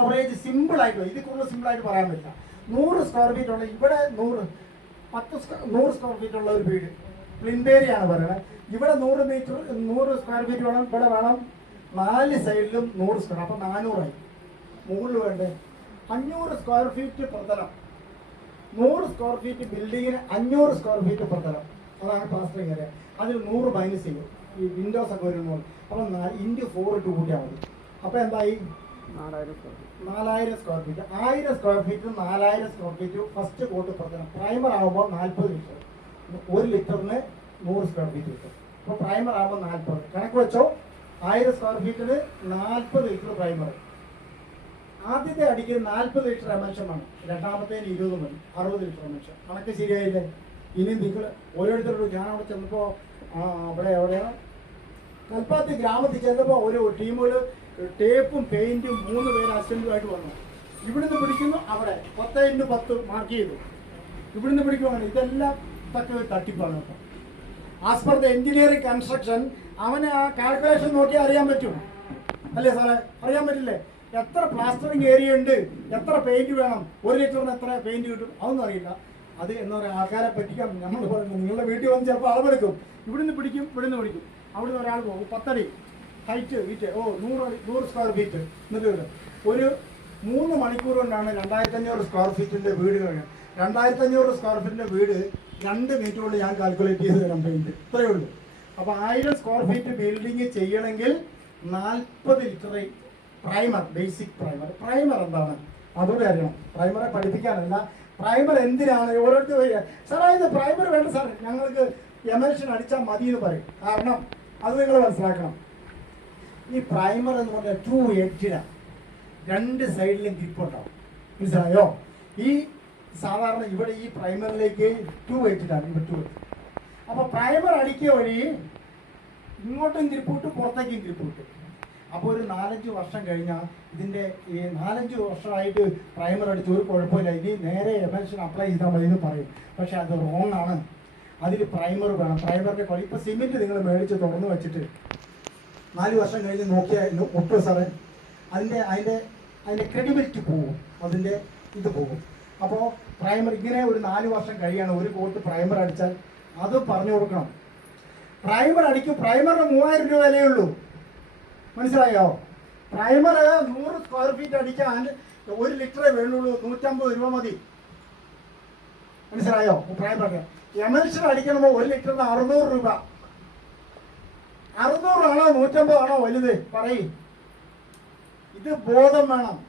Average സിമ്പിളായിട്ട്, ഇതിൽ കൂടുതൽ സിമ്പിളായിട്ട് പറയാൻ പറ്റില്ല. 100 സ്ക്വയർ ഫീറ്റ് ഉള്ള ഇവിടെ 100 സ്ക്വയർ ഫീറ്റ് ഉള്ള ഒരു വീട് പ്ലിന്ത് ഏരിയ ആണ് പറയുന്നത്. ഇവിടെ 100 സ്ക്വയർ ഫീറ്റ് വേണം, ഇവിടെ വേണം 4 സൈഡിലും 100 സ്ക്വയർ, അപ്പം 400 ആയി. മുകളിൽ വേണ്ടേ 500 സ്ക്വയർ ഫീറ്റ് പ്രതലം, 100 സ്ക്വയർ ഫീറ്റ് ബിൽഡിങ്ങിന് 500 സ്ക്വയർ ഫീറ്റ് പ്രതലം, അതാണ് പ്ലാസ്റ്ററിങ് ഏരിയ. അതിൽ 100 മൈനസ് ചെയ്യും, ഈ വിൻഡോസ് ഒക്കെ വരുന്നു. അപ്പം ഇൻറ്റു 4 ഇട്ട് കൂട്ടിയാൽ മതി. അപ്പം എന്തായി 4000 square feet. 1000 square feet 4000 square feet first coat പ്രതലം. പ്രൈമർ ആകുമ്പോൾ 40 ലിറ്റർ, 1 ലിറ്ററിന് 100 സ്ക്വയർ ഫീറ്റ് കിട്ടും. അപ്പോൾ പ്രൈമർ ആകുമ്പോൾ 40 കണക്ക് വെച്ചോ. 1000 സ്ക്വയർ ഫീറ്റിന് 40 ലിറ്റർ പ്രൈമർ. ആദ്യത്തെ അടിക്ക് 40 ലിറ്റർ എമൽഷൻ വേണം, രണ്ടാമത്തേന് 20 മതി, 60 ലിറ്റർ എമൽഷൻ. കണക്ക് ശരിയായില്ലേ? ഇനി നിങ്ങൾ ഓരോരുത്തരോട്, ഞാൻ അവിടെ ചെന്നപ്പോൾ എവിടെയാണ് കൽപ്പാത്തി ഗ്രാമത്തിൽ ചെന്നപ്പോൾ ഒരു ടീമുകൾ ടേപ്പും പെയിന്റും 3 പേര് അസിസ്റ്റന്റുമായിട്ട് വന്നു. ഇവിടുന്ന് പിടിക്കുന്നു, അവിടെ 10x10 മാർക്ക് ചെയ്തു, ഇവിടുന്ന് പിടിക്കുവാണ്. ഇതെല്ലാം തട്ടിപ്പാണ്. അപ്പം as per the engineering construction അവന് ആ കാൽക്കുലേഷൻ നോക്കിയാൽ അറിയാൻ പറ്റും അല്ലേ സാറേ? അറിയാൻ പറ്റില്ലേ? എത്ര പ്ലാസ്റ്ററിങ് ഏരിയ ഉണ്ട്, എത്ര പെയിന്റ് വേണം, 1 ലിറ്ററിന് എത്ര പെയിന്റ് കിട്ടും, അതൊന്നും അറിയില്ല. അത് എന്താ പറയുക, ആൾക്കാരെ പറ്റിക്കാം. നമ്മൾ പറയുന്നത് നിങ്ങളുടെ വീട്ടിൽ വന്ന് ചിലപ്പോൾ അളവെടുക്കും, ഇവിടുന്ന് പിടിക്കും, ഇവിടുന്ന് പിടിക്കും. അവിടുന്ന് ഒരാൾ പോകും 10 അടി ഹൈറ്റ് വീറ്റ്, 100 സ്ക്വയർ ഫീറ്റ്. എന്നിട്ട് ഒരു 3 മണിക്കൂർ കൊണ്ടാണ് 2500 സ്ക്വയർ ഫീറ്റിൻ്റെ വീട് കഴിഞ്ഞത്. 2500 സ്ക്വയർ ഫീറ്റിൻ്റെ വീട് 2 മിനിറ്റ് കൊണ്ട് ഞാൻ കാൽക്കുലേറ്റ് ചെയ്ത് തരാം പെയിന്റ്, ഇത്രയേ ഉള്ളൂ. അപ്പോൾ 1000 സ്ക്വയർ ഫീറ്റ് ബിൽഡിങ് ചെയ്യണമെങ്കിൽ 40 ലിറ്റർ പ്രൈമർ, ബേസിക് പ്രൈമർ എന്താണ് അതുകൂടെ അറിയണം. പ്രൈമറെ പഠിപ്പിക്കാനല്ല, പ്രൈമർ എന്തിനാണ് ഓരോരുത്തർ സാറേ ഇത് പ്രൈമർ വേണ്ട സാർ, ഞങ്ങൾക്ക് എമൽഷൻ അടിച്ചാൽ മതി എന്ന് പറയും. കാരണം അത് നിങ്ങൾ മനസ്സിലാക്കണം, ഈ പ്രൈമർ എന്ന് പറഞ്ഞാൽ 2 എഡ്ജിലാണ്, 2 സൈഡിലും ഗ്രിപ്പ് ഉണ്ടാവും. മനസ്സിലായോ? ഈ സാധാരണ ഇവിടെ ഈ പ്രൈമറിലേക്ക് 2 എഡ്ജിലാണ്, ഇവിടെ 2 എഡ്ജ്. അപ്പോൾ പ്രൈമർ അടിക്കുക വഴി ഇങ്ങോട്ടും ഗ്രിപ്പ് കിട്ടും, പുറത്തേക്കും ഗ്രിപ്പ് കിട്ടും. അപ്പോൾ ഒരു 4-5 വർഷം കഴിഞ്ഞാൽ ഇതിൻ്റെ ഈ 4-5 വർഷമായിട്ട് പ്രൈമർ അടിച്ച് ഒരു കുഴപ്പമില്ല, ഇനി നേരെ എമൽഷൻ അപ്ലൈ ചെയ്താൽ മതി എന്ന് പറയും. പക്ഷെ അത് റോങ് ആണ്. അതിൽ പ്രൈമർ വേണം. പ്രൈമറിൻ്റെ കളി ഇപ്പോൾ സിമെൻറ്റ് നിങ്ങൾ മേടിച്ച് തുറന്ന് വെച്ചിട്ട് 4 വർഷം കഴിഞ്ഞ് നോക്കിയാൽ ഒട്ടും സാറേ അതിൻ്റെ ക്രെഡിബിലിറ്റി പോകും, അതിൻ്റെ ഇത് പോകും. അപ്പോൾ പ്രൈമർ ഇങ്ങനെ ഒരു 4 വർഷം കഴിയാണ് ഒരു കോട്ട് പ്രൈമർ അടിച്ചാൽ അത് പറഞ്ഞു കൊടുക്കണം. പ്രൈമർ അടിക്കും, പ്രൈമറിന് 3000 രൂപ വിലയുള്ളൂ. മനസ്സിലായോ? പ്രൈമർ 100 സ്ക്വയർ ഫീറ്റ് അടിക്കാൻ 1 ലിറ്ററേ വേണ്ടുള്ളൂ, 150 രൂപ മതി. മനസ്സിലായോ? പ്രൈമർ എമൽഷൻ അടിക്കണമോ 1 ലിറ്ററിന് 600 രൂപ. 600 ആണോ 150 ആണോ വലുത് പറയും? ഇത് ബോധം വേണം.